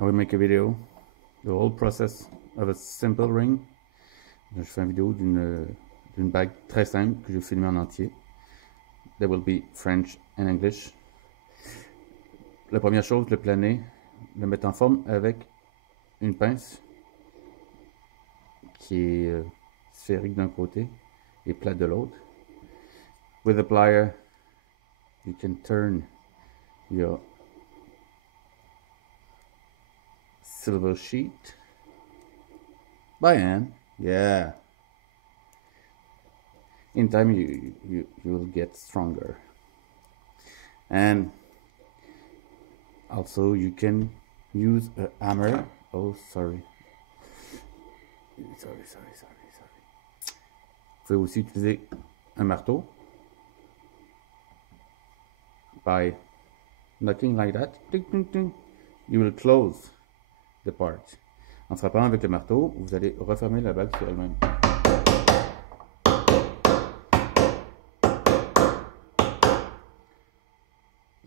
I will make a video, the whole process of a simple ring. Je fais une vidéo d'une bague très simple que je vais filmer en entier. There will be French and English. La première chose, le planer, le mettre en forme avec une pince qui est sphérique d'un côté et plate de l'autre. With a plier, you can turn your silver sheet by hand. Yeah. In time you will get stronger. And also you can use a hammer. Oh, sorry. Sorry. Vous pouvez aussi utiliser un marteau. By knocking like that, you will close the part. En frappant avec le marteau, vous allez refermer la bague sur elle-même.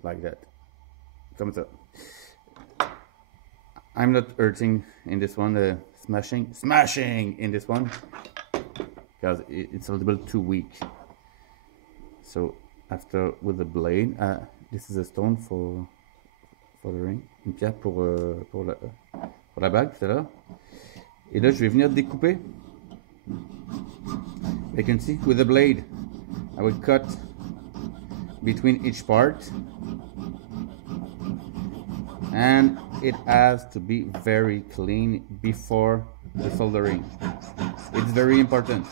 Like that. Comme ça. I'm not hurting in this one, smashing in this one, because it's a little bit too weak. So after with the blade, this is a stone for the ring, une pierre pour la bague tout à l'heure. Et là je vais venir découper. You can see with the blade, I will cut between each part, and it has to be very clean before the soldering. It's very important.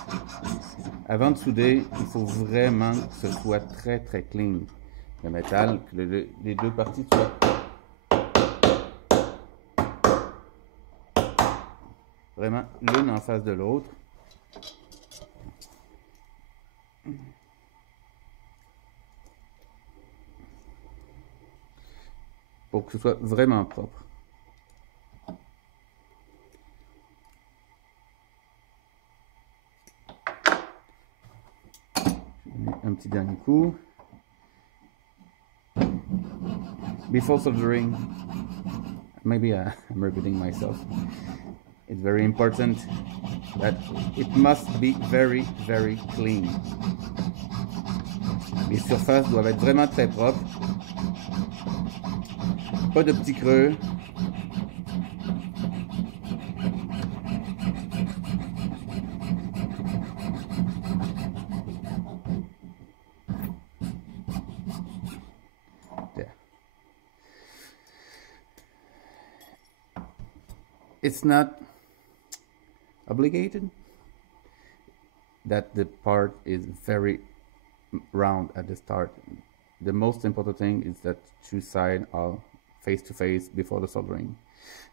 Avant de souder, il faut vraiment que ce soit très clean. Le métal, que les deux parties soient vraiment l'une en face de l'autre. Pour que ce soit vraiment propre. Un petit dernier coup. Before soldering, maybe I'm repeating myself. It's very important that it must be very clean. Les surfaces doivent être vraiment très propres. Pas de petits creux. It's not obligated that the part is very round at the start. The most important thing is that two sides are face to face before the soldering.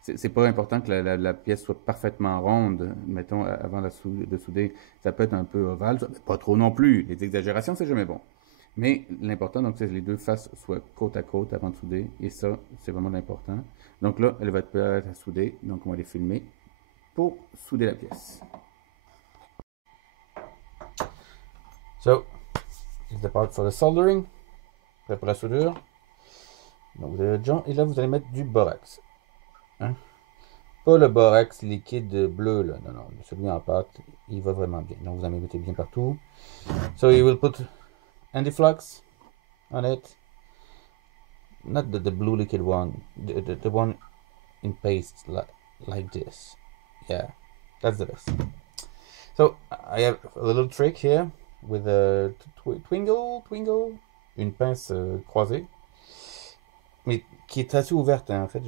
C'est pas important que la pièce soit parfaitement ronde, mettons, avant de souder. Ça peut être un peu ovale, pas trop non plus. Les exagérations, c'est jamais bon. Mais l'important, donc, c'est que les deux faces soient côte à côte avant de souder. Et ça, c'est vraiment l'important. Donc là, elle va être prête à souder. Donc, on va les filmer pour souder la pièce. So, this is the part for the soldering. Prêt pour la soudure. Donc, vous avez le joint. Et là, vous allez mettre du borax. Hein? Pas le borax liquide bleu, là. Non. Celui en pâte, il va vraiment bien. Donc, vous en mettez bien partout. So, you will put anti-flux on it. Not the blue liquid one, the one in paste like this. Yeah, that's the best. So I have a little trick here with a twingle, une pince croisée, mais qui est assez ouverte. Hein. En fait,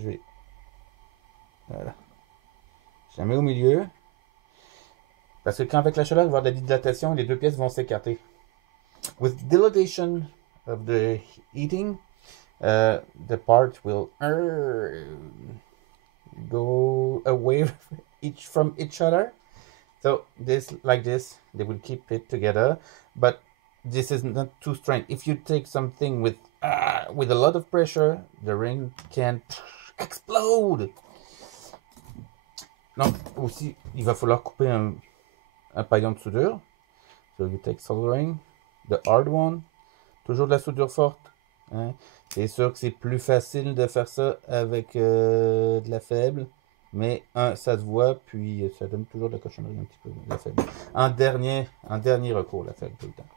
voilà. Je la mets au milieu parce que quand avec la chaleur, il va y avoir de la dilatation, les deux pièces vont s'écarter. With dilatation of the heating, the part will go away from each other. So this, like this, they will keep it together. But this is not too strong. If you take something with a lot of pressure, the ring can explode. Donc aussi, il va falloir couper un paillon de soudure. So you take soldering, the hard one, toujours de la soudure forte. Hein. C'est sûr que c'est plus facile de faire ça avec de la faible. Mais ça se voit, puis ça donne toujours de la cochonnerie un petit peu, la faible. En dernier recours, la faible tout le temps.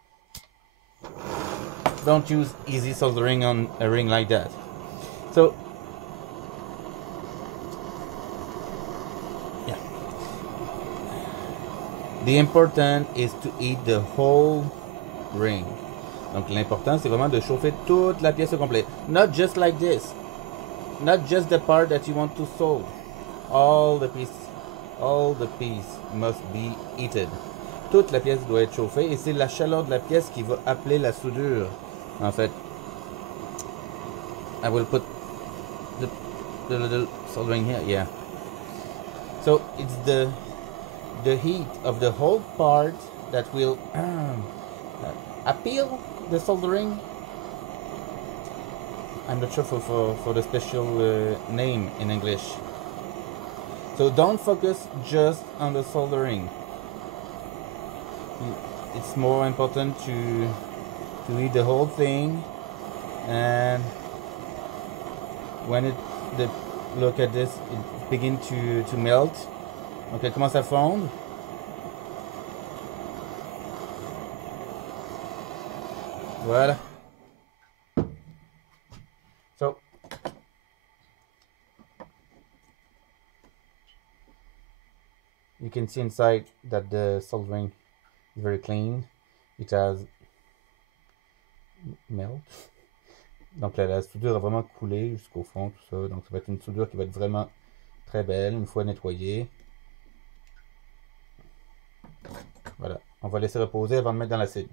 Don't use easy soldering on a ring like that. So, yeah. The important is to heat the whole ring. Donc l'important c'est vraiment de chauffer toute la pièce au complet. Not just like this. Not just the part that you want to solve. All the piece must be heated. Toute la pièce doit être chauffée et c'est la chaleur de la pièce qui va appeler la soudure. En fait, I will put the little soldering here. Yeah. So it's the heat of the whole part that will appeal the soldering. I'm not sure for the special name in English. So don't focus just on the soldering. It's more important to heat the whole thing, and when look at this, it begin to melt. Donc elle commence à fondre. Voilà. So you can see inside that the soldering is very clean. It has melt. Donc la soudure a vraiment coulé jusqu'au fond, tout ça. Donc ça va être une soudure qui va être vraiment très belle une fois nettoyée. Voilà. On va laisser reposer avant de mettre dans l'acide.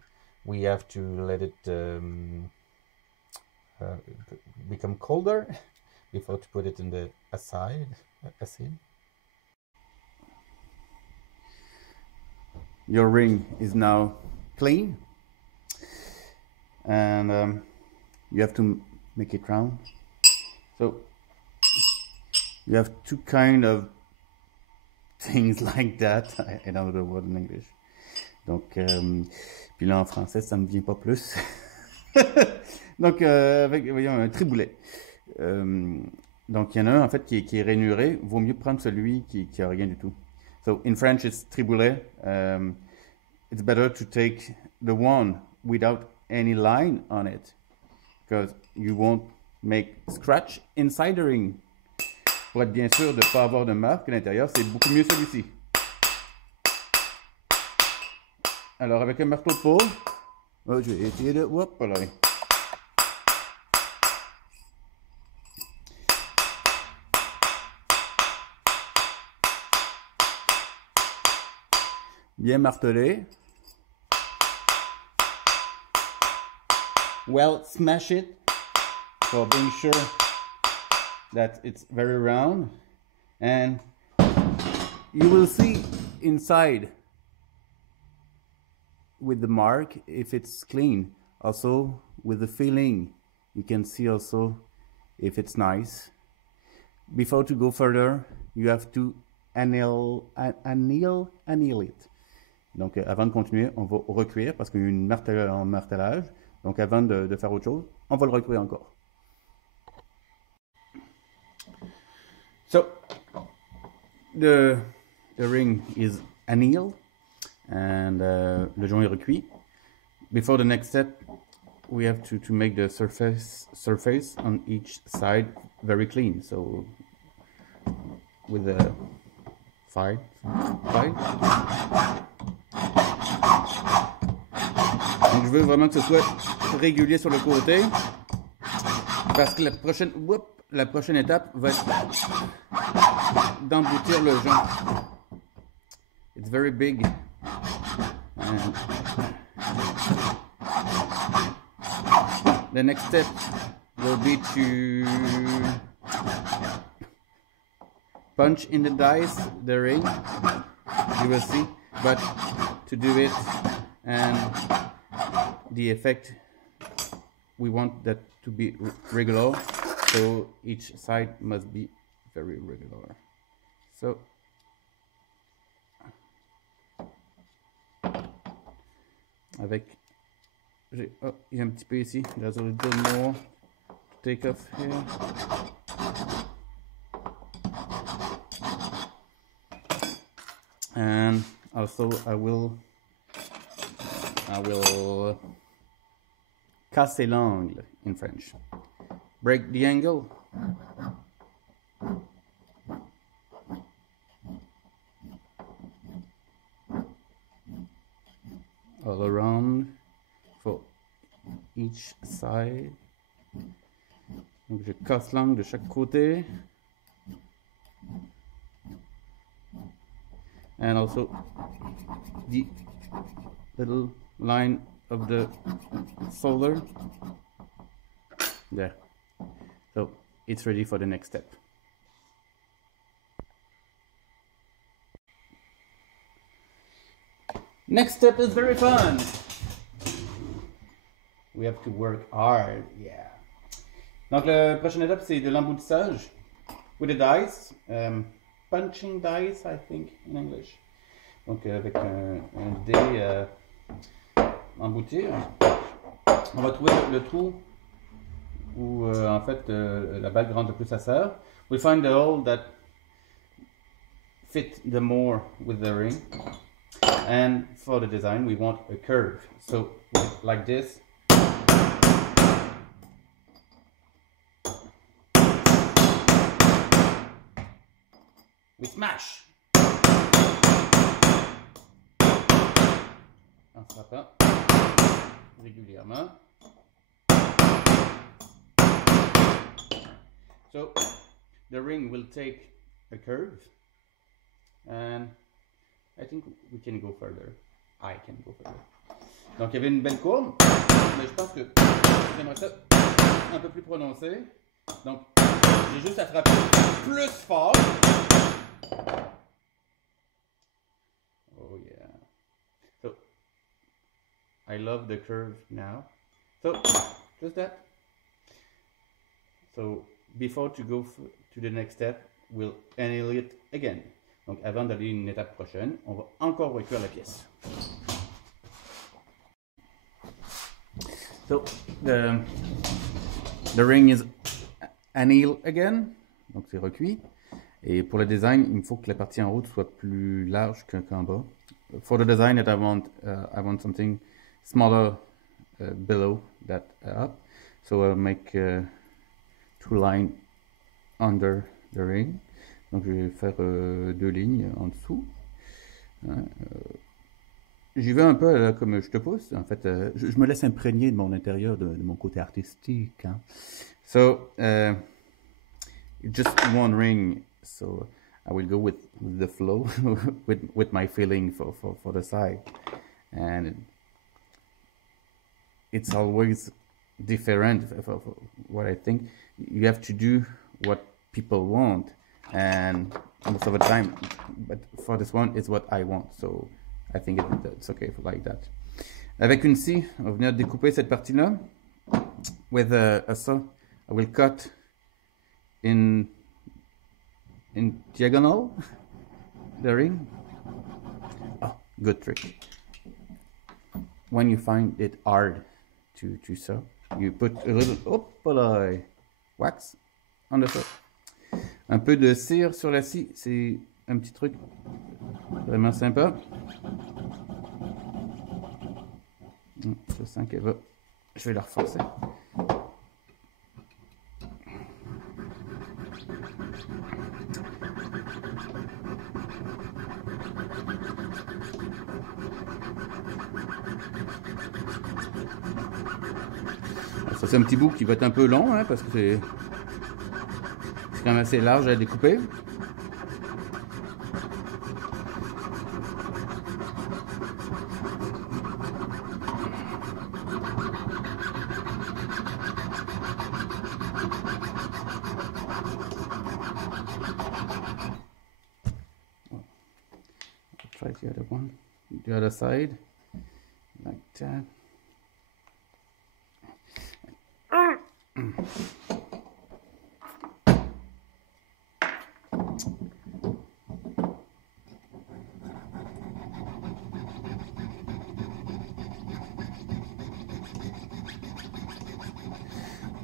We have to let it become colder before to put it in the acid. Your ring is now clean, and you have to make it round. So you have two kind of things like that. I don't know the word in English. Donc, puis là en français, ça me vient pas plus. Donc, avec, voyons, un triboulet. Donc, il y en a un en fait qui est rainuré. Vaut mieux prendre celui qui a rien du tout. So, in French, it's triboulet. It's better to take the one without any line on it, because you won't make scratch inside the ring. Pour être bien sûr de ne pas avoir de marque à l'intérieur, c'est beaucoup mieux celui-ci. Alors, avec un marteau de peau, je vais essayer de... Hop là. Bien martelé. Well, smash it for being sure that it's very round, and you will see inside with the mark if it's clean. Also with the feeling, you can see also if it's nice. Before to go further, you have to anneal it. Donc avant de continuer, on va recuire parce qu'il y a une martelage. Donc avant de faire autre chose, on va le recuire encore. So the ring is annealed and le joint est recuit. Before the next step, we have to make the surface on each side very clean. So with the file. Donc je veux vraiment que ce soit régulier sur le côté, parce que la prochaine étape va être d'emboutir le joint. It's very big. And the next step will be to punch in the dice the ring. You will see, but to do it and the effect, we want that to be regular, so each side must be very regular. So avec, il y a un petit peu ici, there's a little more, take off here. And also I will casser l'angle in French. Break the angle. All around for each side. Donc je casse l'angle de chaque côté. And also the little line of the solder there. So it's ready for the next step. Next step is very fun. We have to work hard, yeah. Donc la prochaine étape c'est de l'emboutissage with the dies, punching dies I think in English. Donc avec un dé emboutir, on va trouver le trou où en fait la balle rentre le plus à sert. We find the hole that fit the more with the ring. And for the design, we want a curve. So, like this. We smash. En frappant régulièrement. So, the ring will take a curve. And I think we can go further. I can go further. Donc il y avait une belle courbe, mais je pense que j'aimerais ça un peu plus prononcé. Donc j'ai juste à frapper plus fort. Oh yeah. So I love the curve now. So just that. So before to go to the next step, we'll anneal it again. Donc avant d'aller à une étape prochaine, on va encore recuire la pièce. So the ring is annealed again. Donc c'est recuit. Et pour le design, il me faut que la partie en haut soit plus large qu'en bas. For the design, I want something smaller below that up. So I'll make 2 lines under the ring. Donc je vais faire 2 lignes en dessous. J'y vais un peu là, comme je te pousse. En fait, je me laisse imprégner de mon intérieur, de mon côté artistique. Hein. So, just 1 ring. So I will go with the flow, with my feeling for the side. And it's always different for what I think. You have to do what people want. And most of the time, but for this one, it's what I want, so I think it's okay for like that. Avec une scie, on va venir découper cette partie-là. With a saw, I will cut in diagonal the ring. Oh, good trick. When you find it hard to sew, you put a little wax on the saw. Un peu de cire sur la scie, c'est un petit truc vraiment sympa. Je sens qu'elle va. Je vais la reforcer. Ça c'est un petit bout qui va être un peu long, hein, parce que c'est quand même assez large à découper. Try the other one, the other side, like that.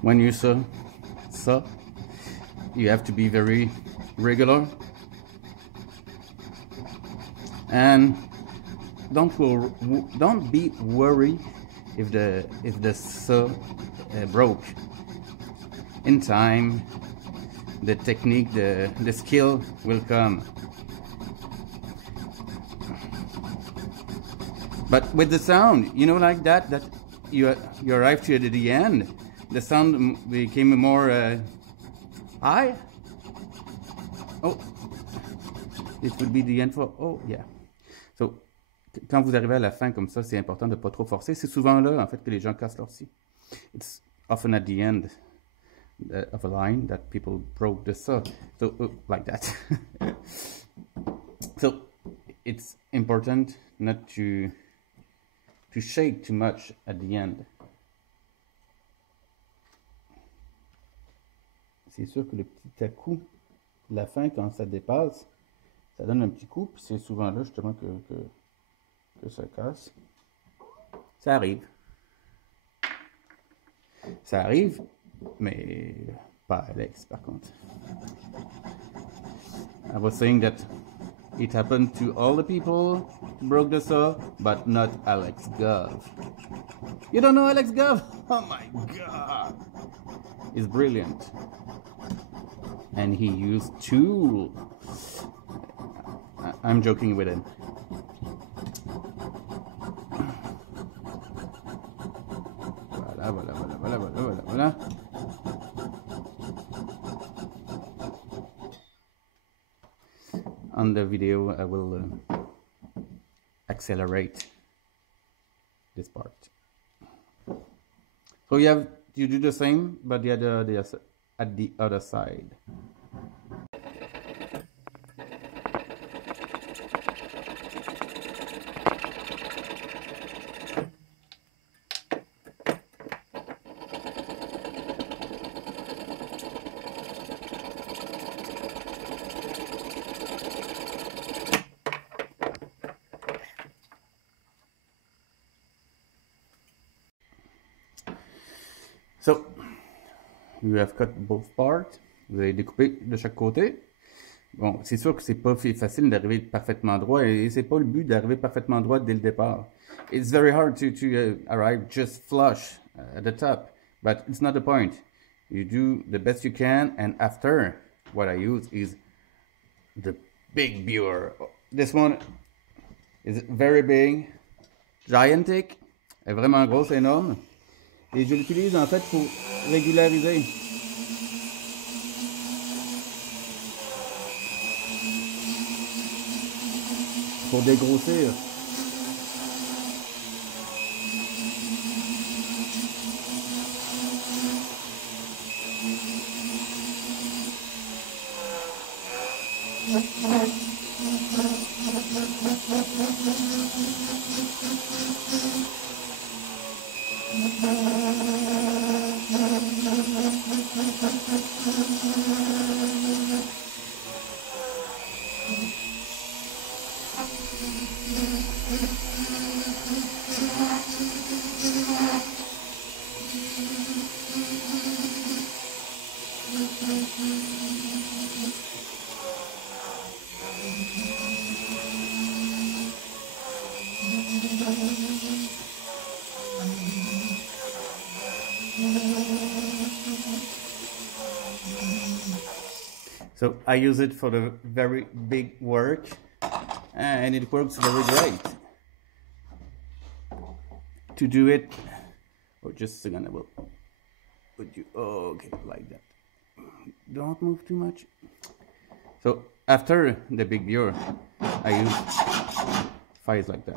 When you sew, ça. You have to be very regular. And don't be worried if the saw broke. In time, the technique, the skill will come. But with the sound, you know, like that you arrive to the end, the sound became more high. Oh, it would be the end for, oh yeah. So, quand vous arrivez à la fin comme ça, c'est important de ne pas trop forcer. C'est souvent là, en fait, que les gens cassent leur scie. It's often at the end of a line that people broke the saw. So, like that. So, it's important not to shake too much at the end. C'est sûr que le petit à-coup, la fin, quand ça dépasse, ça donne un petit coup, puis c'est souvent là justement que ça casse. Ça arrive. Ça arrive, mais pas Alex par contre. I was saying that it happened to all the people who broke the saw, but not Alex Gov. You don't know Alex Gov? Oh my god! He's brilliant. And he used tools. I'm joking with him. Voilà. On the video, I will accelerate this part. So you do the same, but at the other side. So, you have cut both parts. Vous avez découpé de chaque côté. Bon, c'est sûr que c'est pas facile d'arriver parfaitement droit et c'est pas le but d'arriver parfaitement droit dès le départ. It's very hard to arrive just flush at the top, but it's not the point. You do the best you can, and after, what I use is the big viewer. This one is very big, gigantic, est vraiment grosse, énorme. Et je l'utilise en fait pour régulariser. Pour dégrossir. So I use it for the very big work and it works very great. To do it, or just a second, I will put you, okay, like that. Don't move too much. So after the big viewer, I use files like that.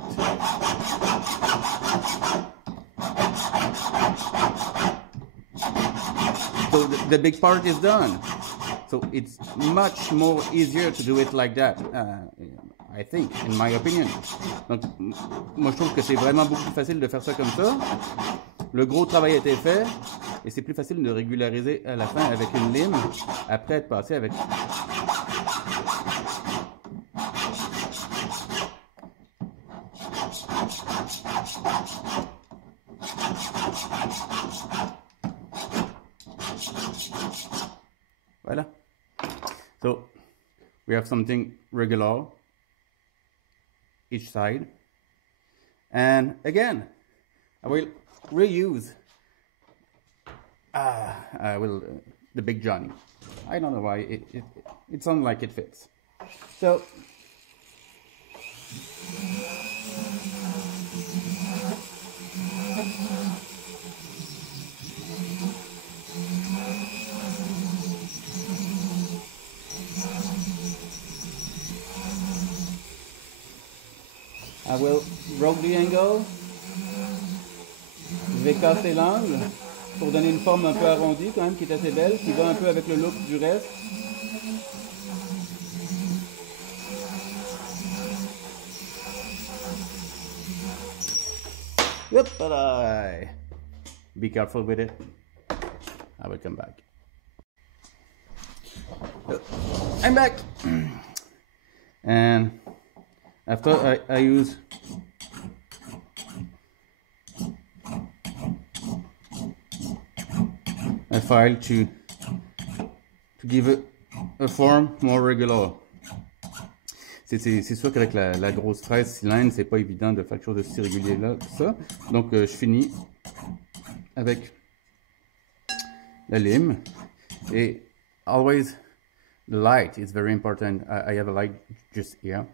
So the big part is done. So it's much more easier to do it like that, I think, in my opinion. Donc, moi je trouve que c'est vraiment beaucoup plus facile de faire ça comme ça. Le gros travail a été fait et c'est plus facile de régulariser à la fin avec une lime après être passé avec. Voila. So we have something regular each side, and again I will reuse the Big Johnny. I don't know why it sounds like it fits. So I will rock the angle. Je vais casser l'angle pour donner une forme un peu arrondie quand même, qui est assez belle, qui va un peu avec le look du reste. Yep, be careful with it. I will come back. I'm back. And after I use a file to give a form more regular. C'est sûr qu'avec la grosse 13 cylindres, c'est pas évident de faire quelque chose de si régulier là, ça. Donc je finis avec la lime. Et always the light is very important. I have a light just here,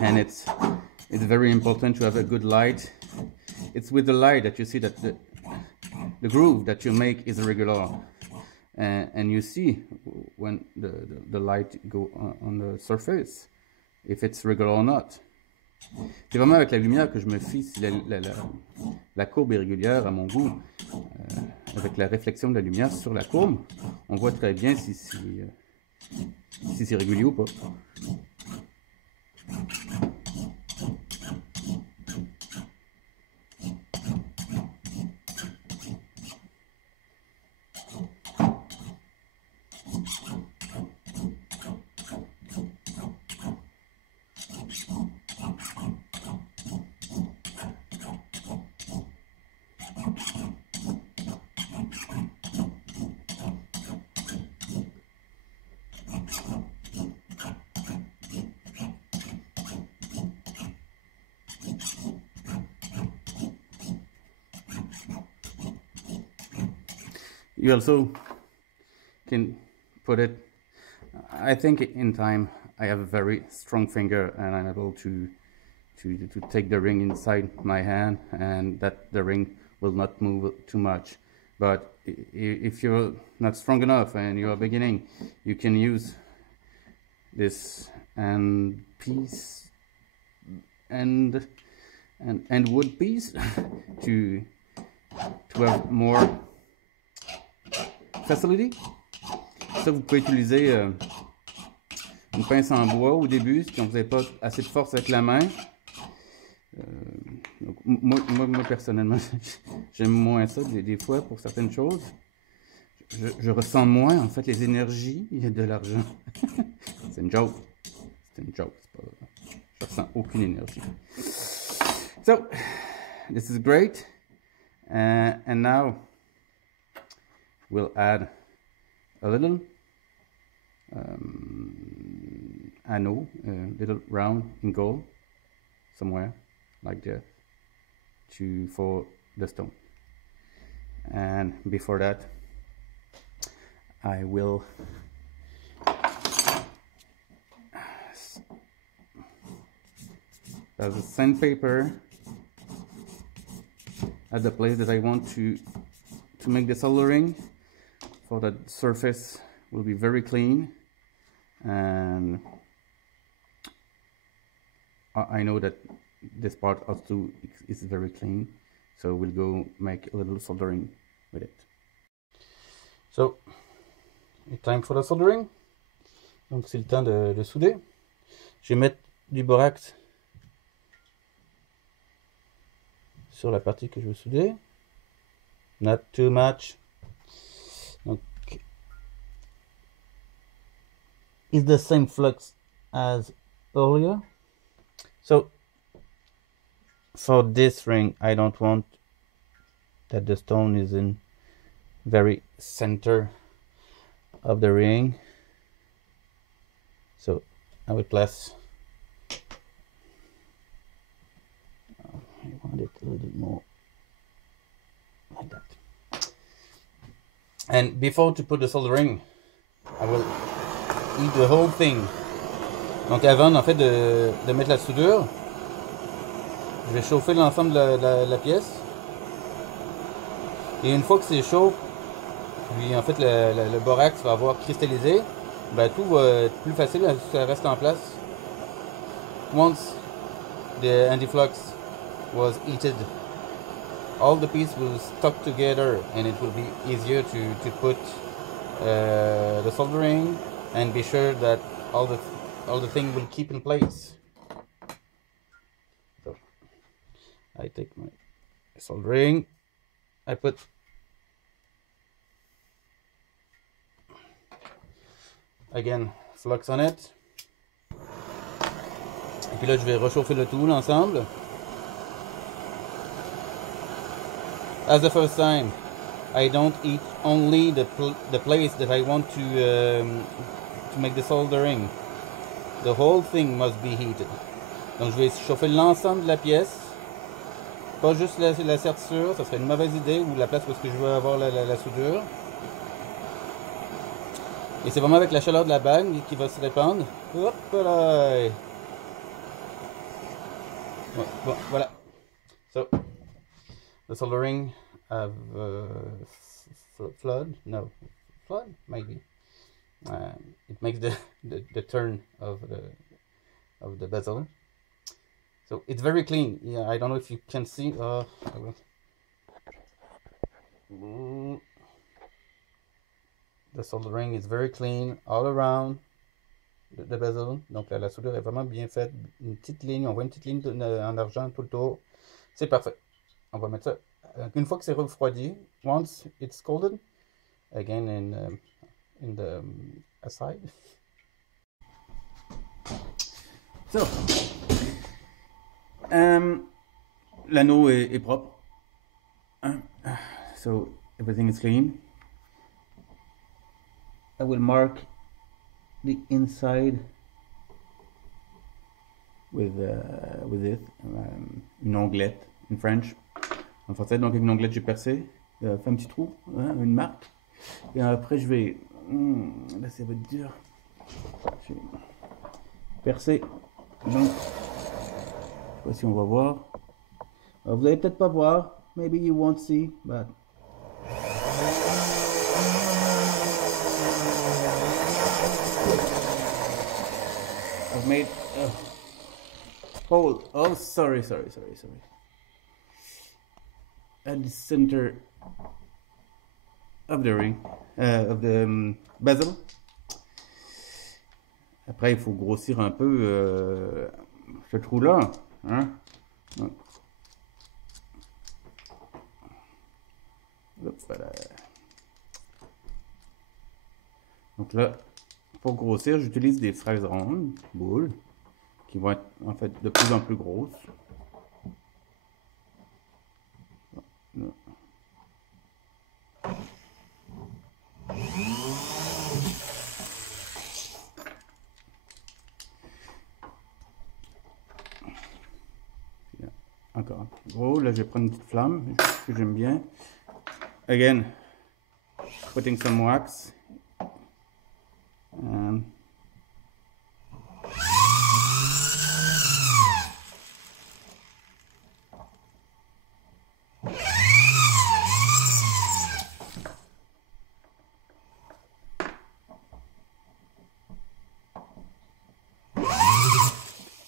and it's very important to have a good light. It's with the light that you see that the groove that you make is regular, and you see when the light go on the surface if it's regular or not. C'est vraiment avec la lumière que je me fie si la courbe est régulière à mon goût. Avec la réflexion de la lumière sur la courbe, on voit très bien si c'est régulier ou pas. You also can put it, I think in time I have a very strong finger and I'm able to take the ring inside my hand, and that the ring will not move too much. But if you're not strong enough and you're beginning, you can use this and piece and wood piece to have more facility. Ça, vous pouvez utiliser une pince en bois au début si vous n'avez pas assez de force avec la main. Donc, moi personnellement, j'aime moins ça des fois pour certaines choses. Je ressens moins en fait les énergies de l'argent. C'est une joke. C'est une joke. Je ressens aucune énergie. So, this is great. And now we'll add a little anneau, a little round in gold somewhere like that for the stone. And before that I will have a sandpaper at the place that I want to make the soldering, so that the surface will be very clean. And I know that this part also is very clean, so we'll go make a little soldering with it. So it's time for the soldering. Donc c'est le temps de souder. Je vais mettre du borax sur la partie que je veux souder. Not too much. Donc, it's the same flux as earlier. So for this ring, I don't want that the stone is in very center of the ring. So I will place. I want it a little bit more like that. And before to put the soldering, I will heat the whole thing. Donc avant en fait de mettre la soudure, je vais chauffer l'ensemble de la pièce. Et une fois que c'est chaud, puis en fait le borax va avoir cristallisé, ben, tout va être plus facile, ça reste en place. Once the anti-flux was heated, all the pieces will stuck together and it will be easier to put the soldering and be sure that all the thing will keep in place. So I take my soldering, I put again flux on it, et puis là je vais réchauffer le tout l'ensemble. As the first time, I don't heat only the place that I want to make the soldering. The whole thing must be heated. Donc je vais chauffer l'ensemble de la pièce, pas juste la serture, ça serait une mauvaise idée, ou la place où est-ce que je veux avoir la soudure. Et c'est vraiment avec la chaleur de la bague qui va se répandre. Hop là. Bon, voilà. So, the soldering of flood maybe. It makes the turn of the bezel. So it's very clean. Yeah, I don't know if you can see. I will. The soldering is very clean all around the bezel. Donc la soudure est vraiment bien faite. Une petite ligne, on voit une petite ligne en argent tout le tour. C'est parfait. On va mettre ça. Une fois que c'est refroidi, once it's colded, again in the aside. So, l'anneau est propre. So everything is clean. I will mark the inside with it, une onglette in French. En français, donc avec une onglette j'ai percé, fait un petit trou, une marque. Et après je vais, là ça va être dur, je vais percer. Donc, voici on va voir. Alors, vous allez peut-être pas voir, maybe you won't see, but I've made a hole. Oh, sorry. At the center of the ring, of the bezel. Après, il faut grossir un peu ce trou-là, hein. Voilà. Donc là, pour grossir, j'utilise des fraises rondes, boules, qui vont être en fait de plus en plus grosses. Encore gros, là je vais prendre une petite flamme que j'aime bien. Again, putting some wax.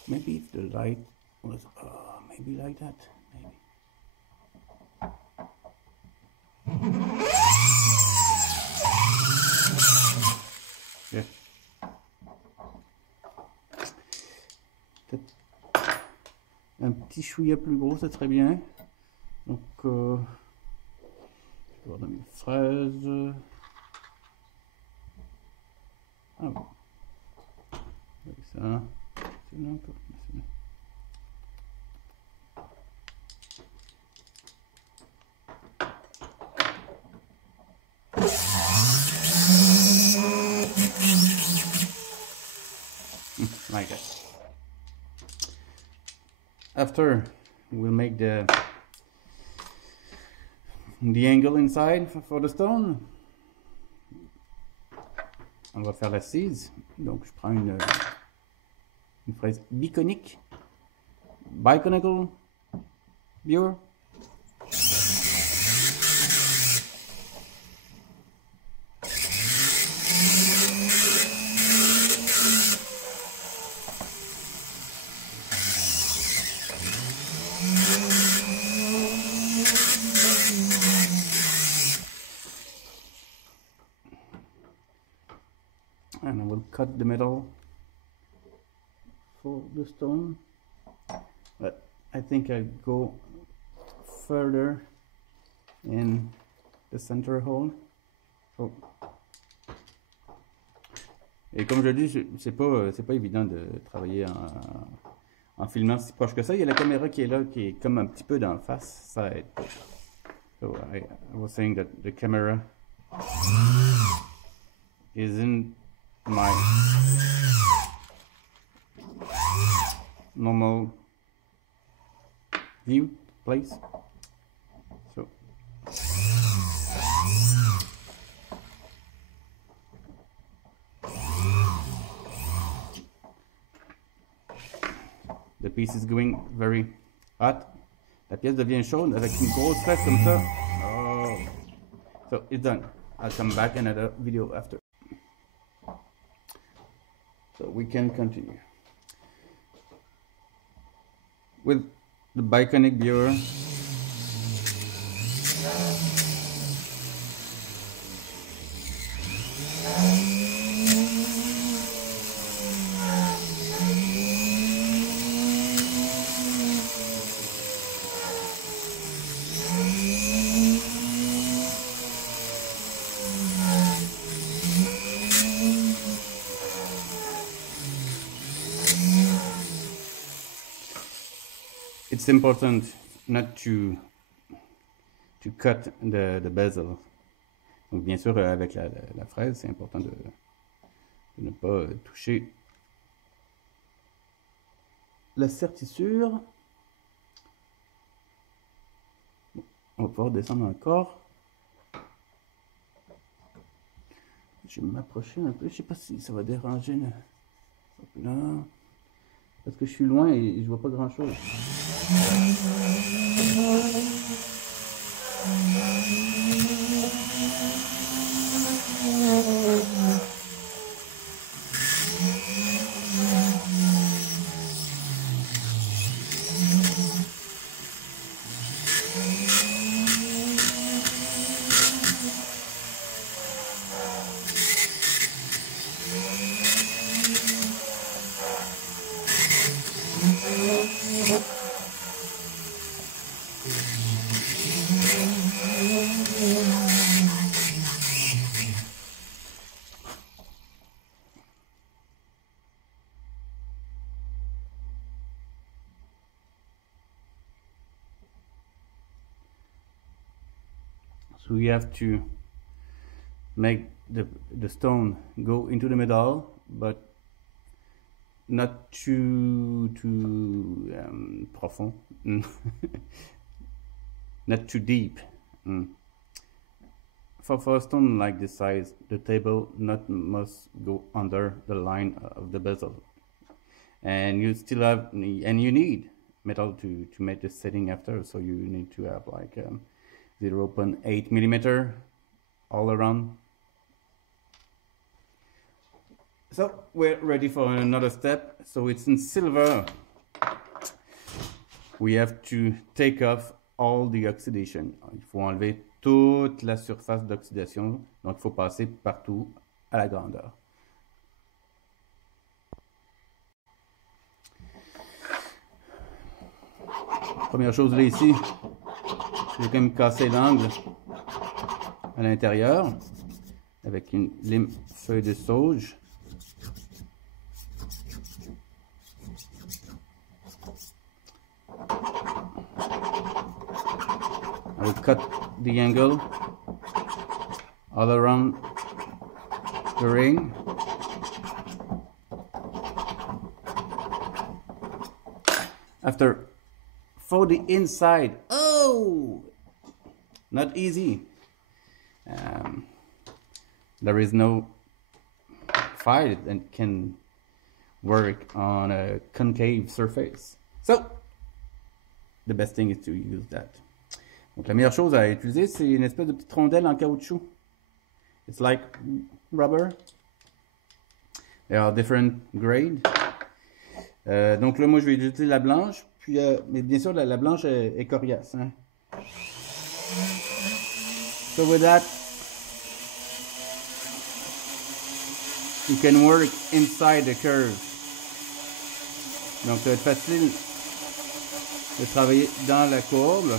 Maybe if the light was, maybe like that, maybe. Yeah. Peut-être un petit chouïa plus gros, ça serait bien. Donc, je vais voir dans mes fraises. Ah bon. Avec ça. C'est là encore. C'est là. like that. After, we'll make the angle inside for the stone. On va faire l'assise. Donc je prends une fraise biconique, biconical viewer. And I will cut the middle for the stone, but I think I go further in the center hole. Oh. Et comme je dis, c'est pas évident de travailler en filmant si proche que ça. Il y a la caméra qui est là, qui est comme un petit peu d'en face, ça aide. So I was saying that the camera is in my normal view place. So the piece is going very hot. La pièce devient chaude avec une grosse flèche comme ça. Oh. So it's done. I'll come back in another video after. So we can continue with the biconic viewer. It's important not to cut the bezel. Donc bien sûr avec la fraise, c'est important de ne pas toucher la sertissure. Bon, on va pouvoir descendre encore. Je vais m'approcher un peu, je sais pas si ça va déranger là. Parce que je suis loin et je vois pas grand chose. So we have to make the stone go into the middle, but not too profond, not too deep. For a stone like this size, the table must go under the line of the bezel, and you still have, and you need metal to make the setting after. So you need to have like 0.8 millimeter all around. So we're ready for another step. So it's in silver. We have to take off all the oxidation. Il faut enlever toute la surface d'oxydation. Donc il faut passer partout à la grandeur. Première chose là ici, j'ai quand même cassé l'angle à l'intérieur avec une lime feuille de sauge. I will cut the angle all around the ring. After, for the inside, oh, not easy. There is no file that can work on a concave surface. So, the best thing is to use that. Donc la meilleure chose à utiliser, c'est une espèce de petite rondelle en caoutchouc. It's like rubber. There are different grades. Donc là, moi, je vais utiliser la blanche. Puis, mais bien sûr, la blanche est coriace. Hein? So with that, you can work inside the curve. Donc, ça va être facile de travailler dans la courbe.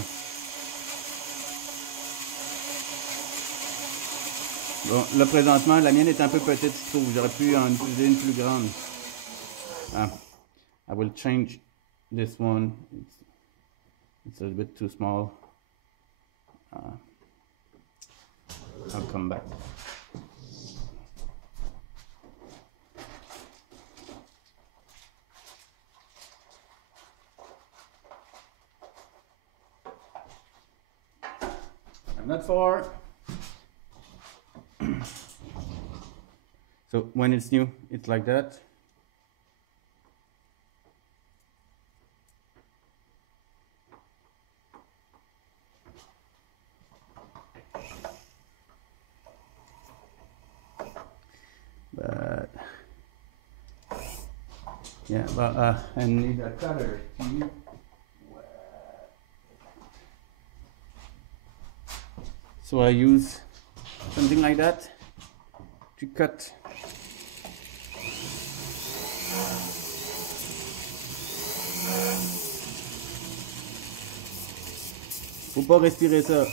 Bon, là, présentement, la mienne est un peu petite, je trouve. J'aurais pu en utiliser une plus grande. I will change this one. It's a bit too small. I'll come back. I'm not far. So when it's new, it's like that. But yeah, but I need a cutter too. So I use something like that to cut. Faut pas respirer ça.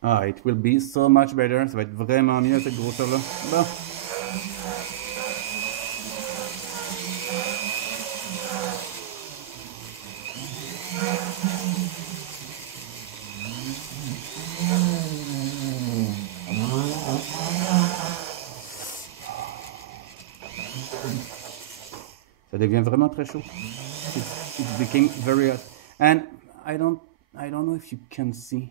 Ah, it will be so much better. Ça va être vraiment mieux cette grosseur-là. Bon. Ça devient vraiment très chaud. It became very hot. And I don't know if you can see,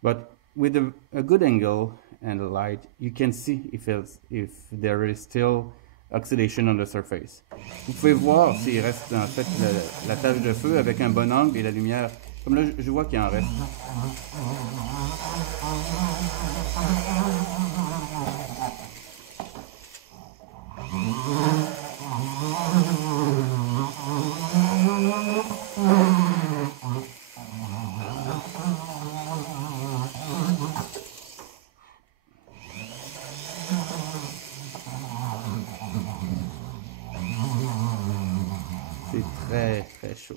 but with a good angle and a light, you can see if there is still oxidation on the surface. Vous pouvez voir s'il reste en fait la tache de feu avec un bon angle et la lumière. Comme là, je vois qu'il en reste. C'est très très chaud.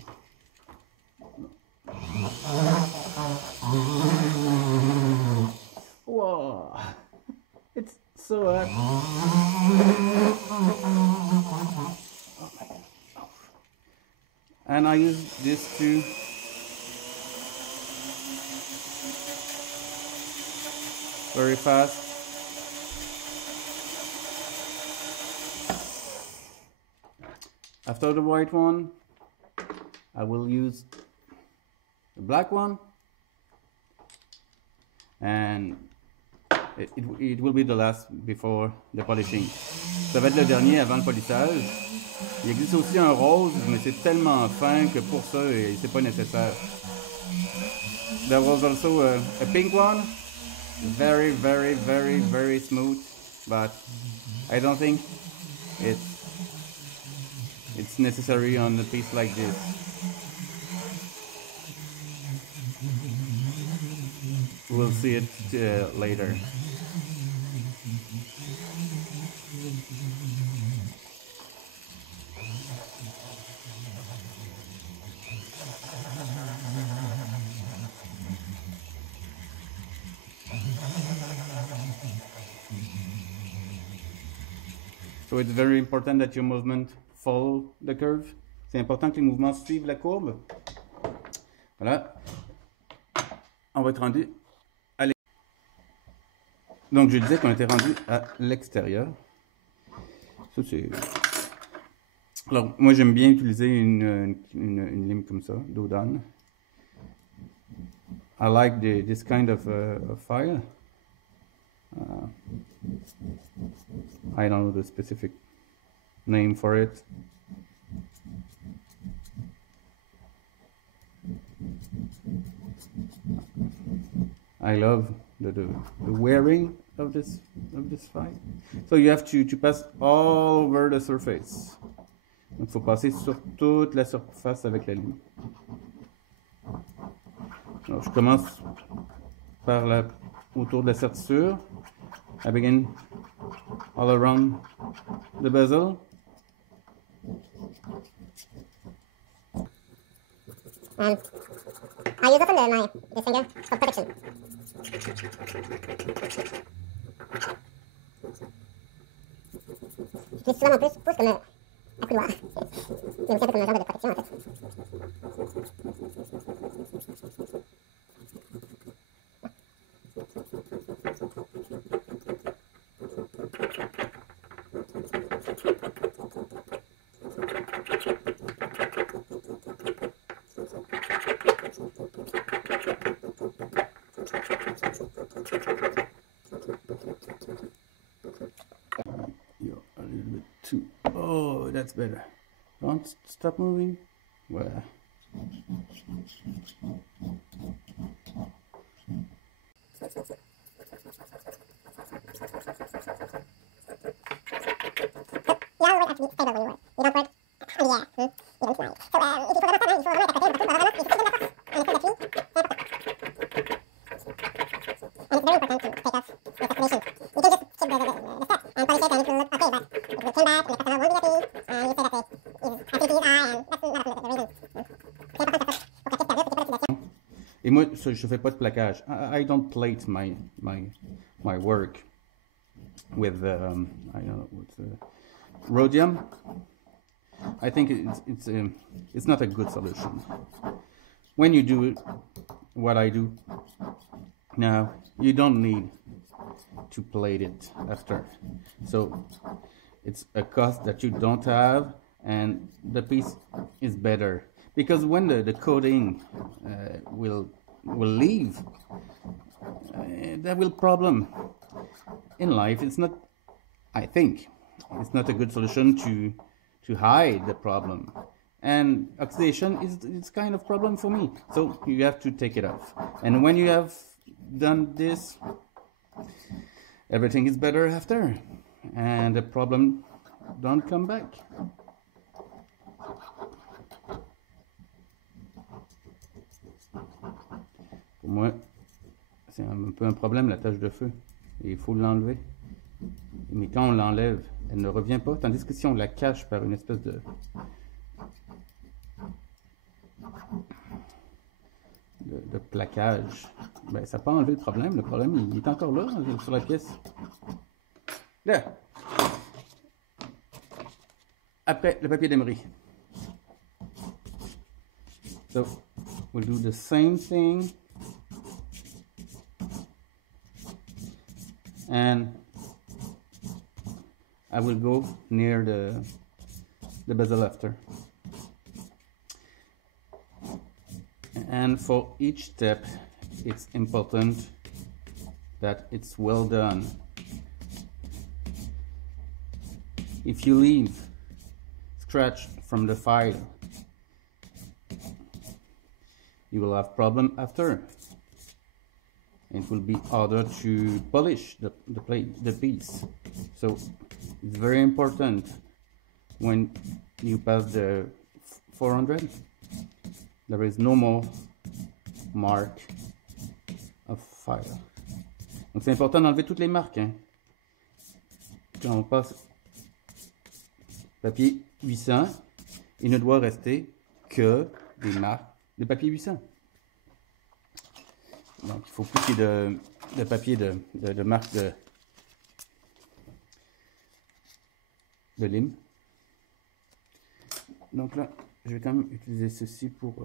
Wow, it's so hot. And I use this too. Very fast. After the white one, I will use the black one, and it will be the last before the polishing. Ça va être le dernier avant le polissage. Il existe aussi un rose, mais c'est tellement fin que pour ça, c'est pas nécessaire. There was also a pink one, very, very, very, very smooth, but I don't think it's necessary on a piece like this. We'll see it later. So it's very important that your movement follow the curve. C'est important que les mouvements suivent la courbe. Voilà. On va être rendu. Allez. Donc je disais qu'on était rendu à l'extérieur. Ça c'est... Alors moi j'aime bien utiliser une lime comme ça, d'Odan. I like this kind of file. I don't know the specific name for it. I love the wearing of this file. So you have to pass all over the surface. Donc il faut passer sur toute la surface avec la lime. Alors je commence par autour de la serture. I begin all around the bezel. I use often my finger for protection. J'utilise souvent mon pouce comme un couloir. Mais aussi un peu comme un genre de protection en fait. You're a little bit too... Oh, that's better. Don't stop moving. Well. You always have to be stable when you work. You don't work in the air. You don't fly. So, if you faut vraiment ça, il faut vraiment être à côté, beaucoup, vraiment, il faut donner la force. En effet, d'appui, c'est important. And it's very important to take off the circulation. You can just keep the step and polish it and it will look okay, but it will turn back and the customer won't be happy, and you say that his activities are, and that's not the reason. C'est important que ça fasse pour que tu perdure, que tu pas Et moi, je fais pas de plaquage. I don't plate my work with I don't know with rhodium. I think it's not a good solution. When you do what I do now, you don't need to plate it after. So it's a cost that you don't have, and the piece is better because when the coating will leave, that will problem in life. It's not, I think, it's not a good solution to hide the problem. And oxidation is kind of problem for me. So you have to take it off. And when you have done this, everything is better after. And the problem don't come back. Pour moi, c'est un peu un problème la tache de feu. Et il faut l'enlever. Mais quand on l'enlève, elle ne revient pas. Tandis que si on la cache par une espèce de plaquage, ben, ça peut enlever le problème. Le problème, il est encore là, sur la pièce. Là. Après, le papier d'émery. So, we'll do the same thing. And I will go near the bezel after. And for each step, it's important that it's well done. If you leave scratch from the file, you will have problem after. It will be harder to polish the piece. So it's very important when you pass the 400, there is no more mark of file. Donc c'est important d'enlever toutes les marques. Hein. Quand on passe papier 800, il ne doit rester que des marques de papier 800. Donc il faut plus qu'il y ait de papier de marque de lime. Donc là, je vais quand même utiliser ceci pour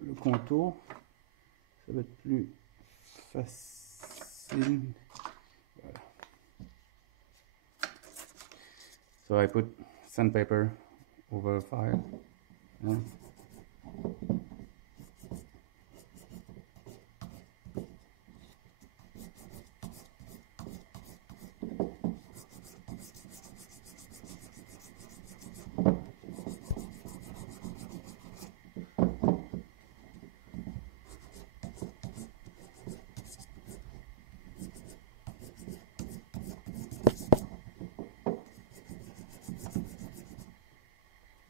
le contour. Ça va être plus facile. Voilà. I put sandpaper over fire.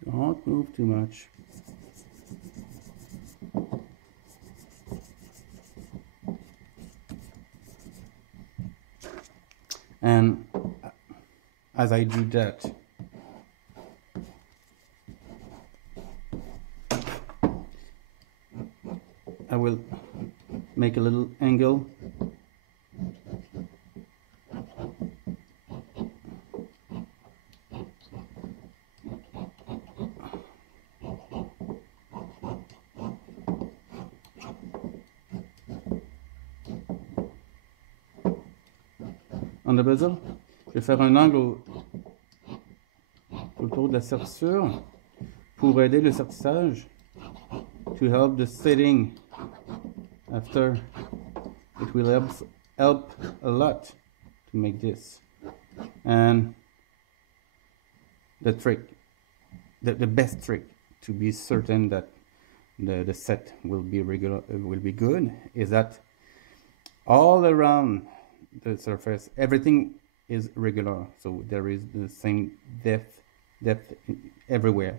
Don't move too much. And as I do that, I will make a little angle. On the bezel, je vais faire un angle autour de la serrure pour aider le sertissage, to help the setting after. It will help a lot to make this. And the trick, the best trick to be certain that the set will be good is that all around the surface everything is regular, so there is the same depth everywhere,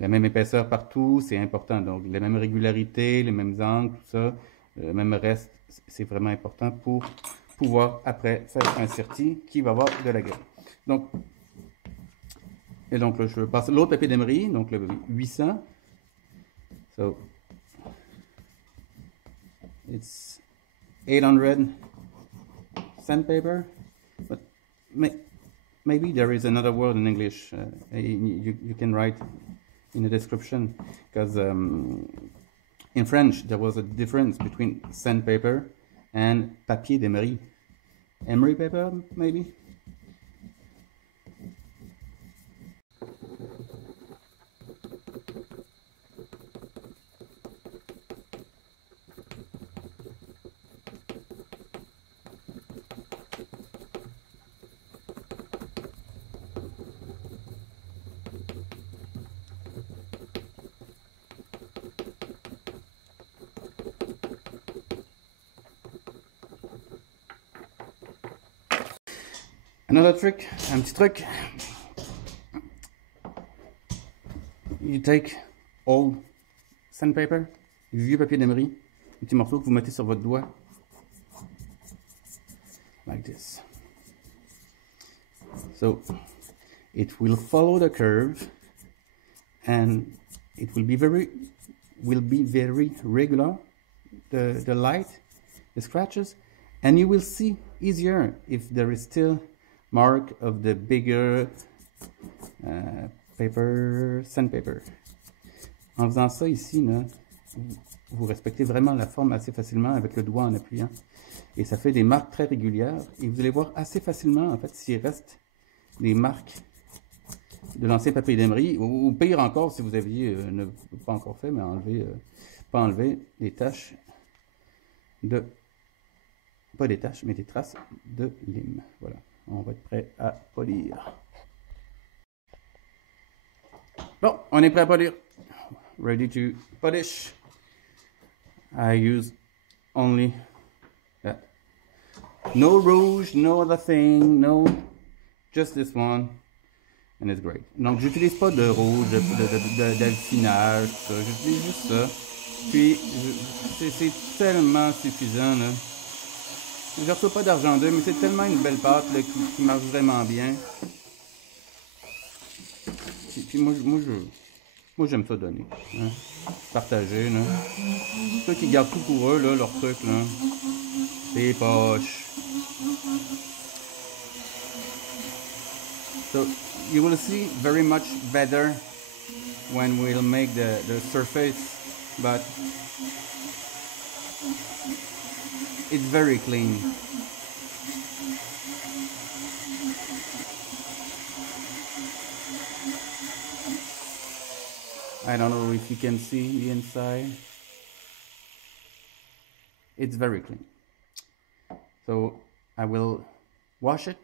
la même épaisseur partout, c'est important, donc les mêmes régularités, les mêmes angles, tout ça, le même reste, c'est vraiment important pour pouvoir après faire un serti qui va avoir de la gueule. Donc, et donc là, je passe l'autre papier d'emery, donc le 800, so it's 800 sandpaper, but maybe there is another word in English. You can write in the description, because in French there was a difference between sandpaper and papier d'emery. Emery paper, maybe? Another trick, un petit truc. You take old sandpaper, du vieux papier d'emery, un petit morceau que vous mettez sur votre doigt, like this. So it will follow the curve, and it will be very regular. The light, the scratches, and you will see easier if there is still mark of the bigger sandpaper. En faisant ça ici, là, vous respectez vraiment la forme assez facilement avec le doigt en appuyant. Et ça fait des marques très régulières. Et vous allez voir assez facilement, en fait, s'il reste des marques de l'ancien papier d'emery. Ou pire encore, si vous aviez pas encore fait, mais pas enlevé les taches de... Pas des taches, mais des traces de lime. Voilà. On va être prêt à polir. Bon, on est prêt à polir. Ready to polish. I use only that. No rouge, no other thing, no, just this one. And it's great. Donc, j'utilise pas de rouge, d'affinage, tout ça. J'utilise juste ça. Puis, c'est tellement suffisant, là. Je ne reçois pas d'argent d'eux, mais c'est tellement une belle pâte là, qui marche vraiment bien. Puis moi j'aime ça donner. Hein? Partager. Là. Ceux qui gardent tout pour eux, là, leur truc, là. C'est poche. So you will see very much better when we'll make the surface, but it's very clean. I don't know if you can see the inside. It's very clean. So I will wash it,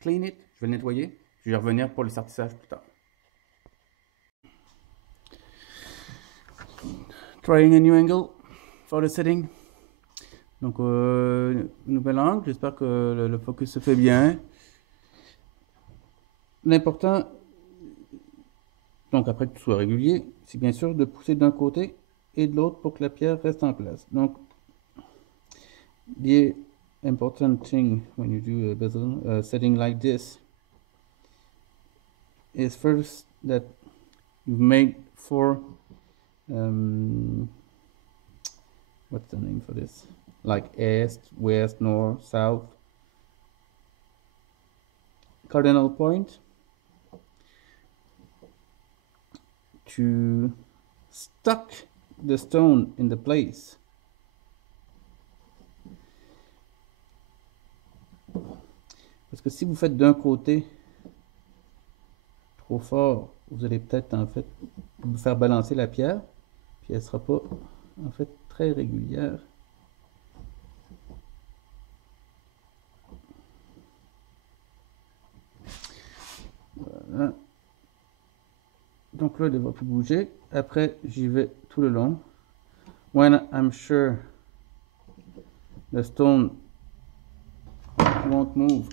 clean it. Je vais le nettoyer. Je vais revenir pour le sertissage plus tard. Trying a new angle for the setting. Donc, nouvel angle. J'espère que le focus se fait bien. L'important, donc après que tout soit régulier, c'est bien sûr de pousser d'un côté et de l'autre pour que la pierre reste en place. Donc, the important thing when you do a bezel setting like this is first that you make 4 what's the name for this, like east, west, north, south cardinal point to stuck the stone in the place. Parce que si vous faites d'un côté trop fort, vous allez peut-être en fait vous faire balancer la pierre, puis elle sera pas en fait très régulière. Voilà. Donc là, elle ne devra plus bouger. Après, j'y vais tout le long. When I'm sure the stone won't move,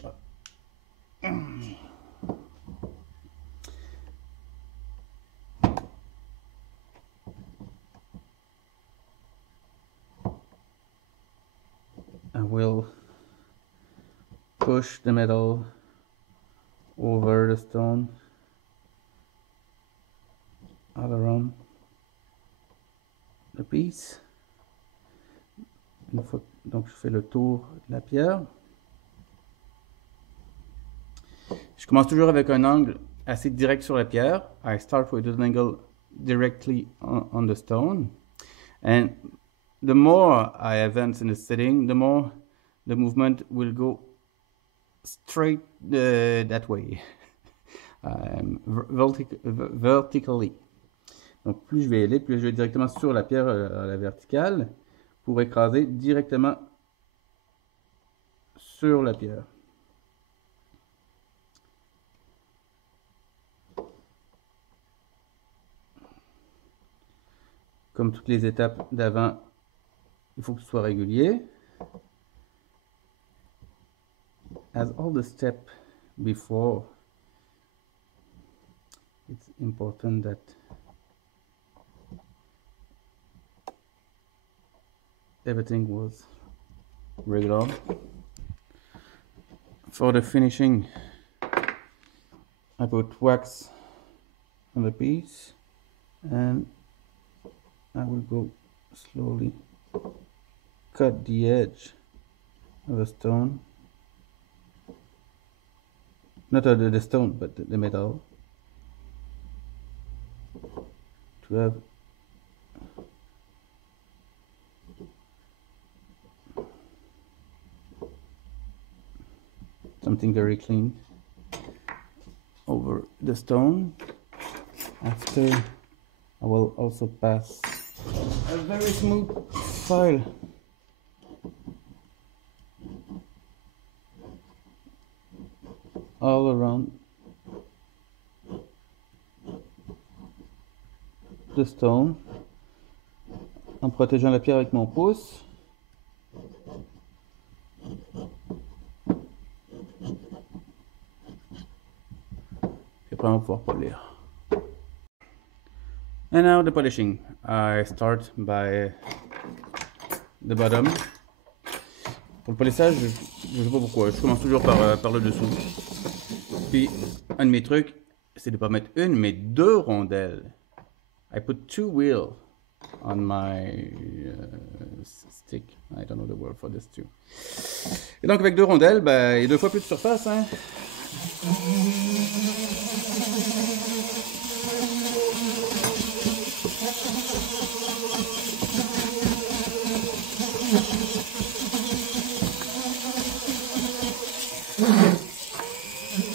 I will push the metal over the stone all around the piece. Une fois, donc je fais le tour de la pierre. Je commence toujours avec un angle assez direct sur la pierre. I start with an angle directly on the stone, and the more I advance in the setting, the more the movement will go straight that way, vertically. Donc plus je vais aller, plus je vais directement sur la pierre à la verticale pour écraser directement sur la pierre. Comme toutes les étapes d'avant, il faut que ce soit régulier. As all the steps before, it's important that everything was regular. For the finishing, I put wax on the piece and I will go slowly cut the edge of the stone, not the stone but the metal, to have something very clean over the stone. After, I will also pass a very smooth file all around the stone en protégeant la pierre avec mon pouce. Puis après on va pouvoir polir. And now the polishing. I start by the bottom. Pour le polissage, je ne sais pas pourquoi, je commence toujours par le dessous. Puis, un de mes trucs, c'est de ne pas mettre une, mais 2 rondelles. I put 2 wheels on my stick. I don't know the word for this too. Et donc, avec 2 rondelles, ben, il y a 2 fois plus de surface, hein.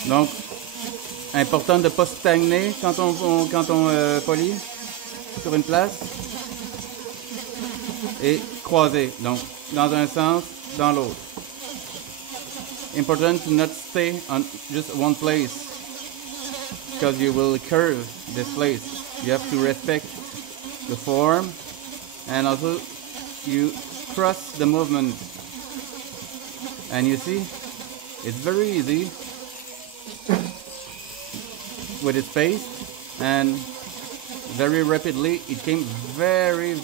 Donc, important de ne pas stagner quand on polit. sur une place et croiser. Donc, dans un sens, dans l'autre. Important to not stay on just one place because you will curve this place. You have to respect the form and also you cross the movement. And you see, it's very easy with its pace and very rapidly it came very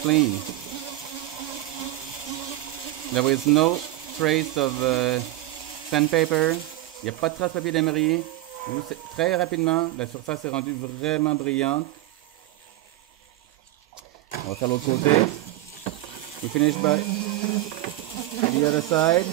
clean. There was no trace of sandpaper, il n'y a pas de trace papier d'émerier. Très rapidement, la surface est rendue vraiment brillante. On va faire l'autre côté. We finish by the other side.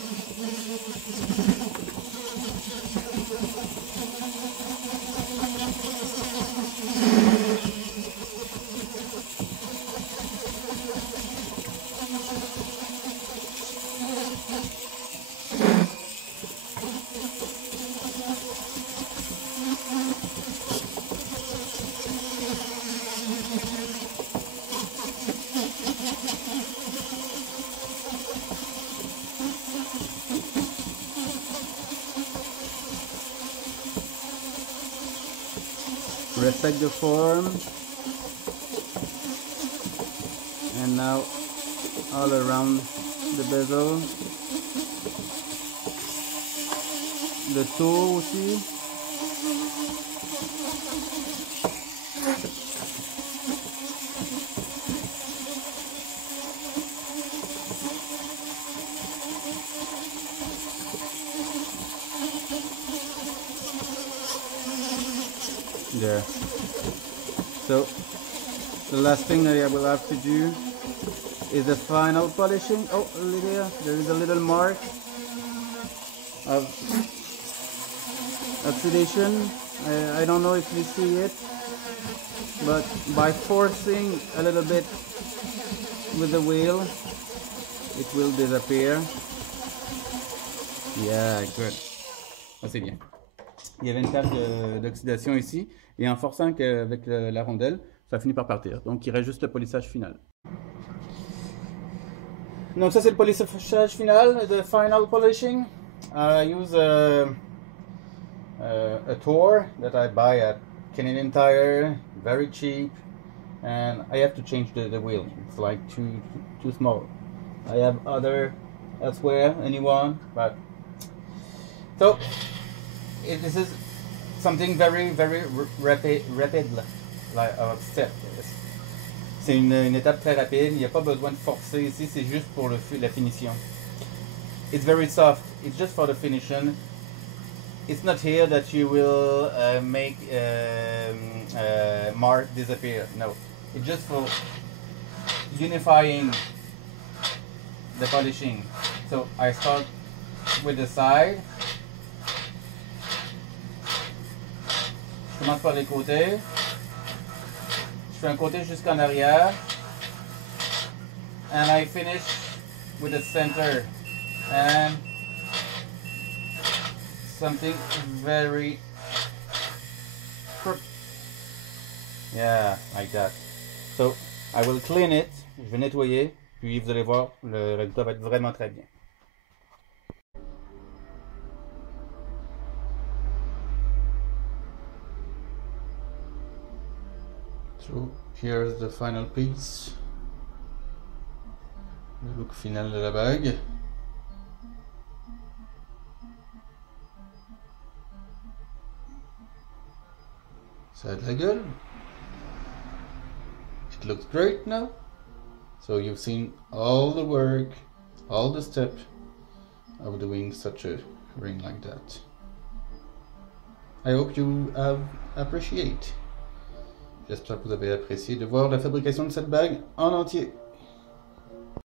Respect the form, and now all around the bezel, le tour aussi. There. So the last thing that I will have to do is the final polishing. Oh, there is a little mark of oxidation. I don't know if you see it, but by forcing a little bit with the wheel, it will disappear. Yeah, good. Ah, c'est bien. Il y avait une tache d'oxydation ici, et en forçant avec la rondelle, ça finit par partir. Donc il reste juste le polissage final. Donc ça c'est le polissage final, the final polishing. I use a tour that I buy at Canadian Tire, very cheap, and I have to change the wheel. It's like too small. I have other elsewhere, anyone, but so. This is something very rapid like step. C'est une étape très rapide. Il n'y a pas besoin de forcer ici. C'est juste pour la finition. It's very soft. It's just for the finishing. It's not here that you will make mark disappear. No, it's just for unifying the polishing. So I start with the side. Je commence par les côtés. Je fais un côté jusqu'en arrière. And I finish with the center. And something very yeah, like that. So I will clean it. Je vais nettoyer. Puis vous allez voir, le résultat va être vraiment très bien. So here's the final piece. Le look final de la bague. Ça a de la gueule. It looks great now. So you've seen all the work, all the steps of doing such a ring like that. I hope you have appreciate. J'espère que vous avez apprécié de voir la fabrication de cette bague en entier.